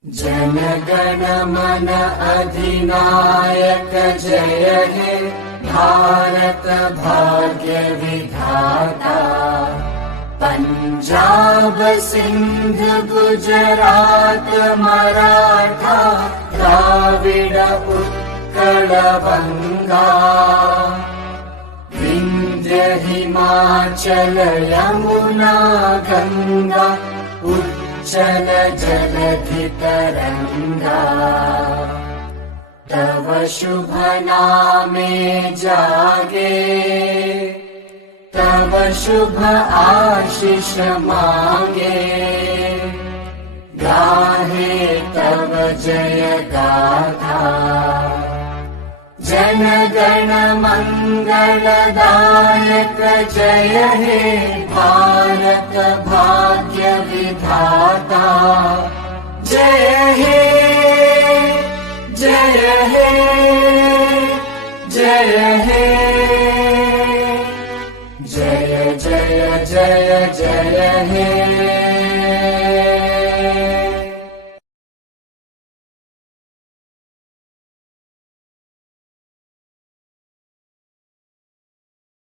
जन गण मन अधिनायक जय हे भारत भाग्य विधाता। पंजाब सिंध गुजरात मराठा द्राविड उत्कल बंगा। विंध्य हिमाचल यमुना गंगा उच्चल जलधि तरंगा। तव शुभ नामे जागे तव शुभ आशीष मांगे। गाहे तव जय गाथा जन गण मंगलदायक जय हे भारत भाग्य विधाता। जय हे जय हे जय हे जय जय जय जय हे।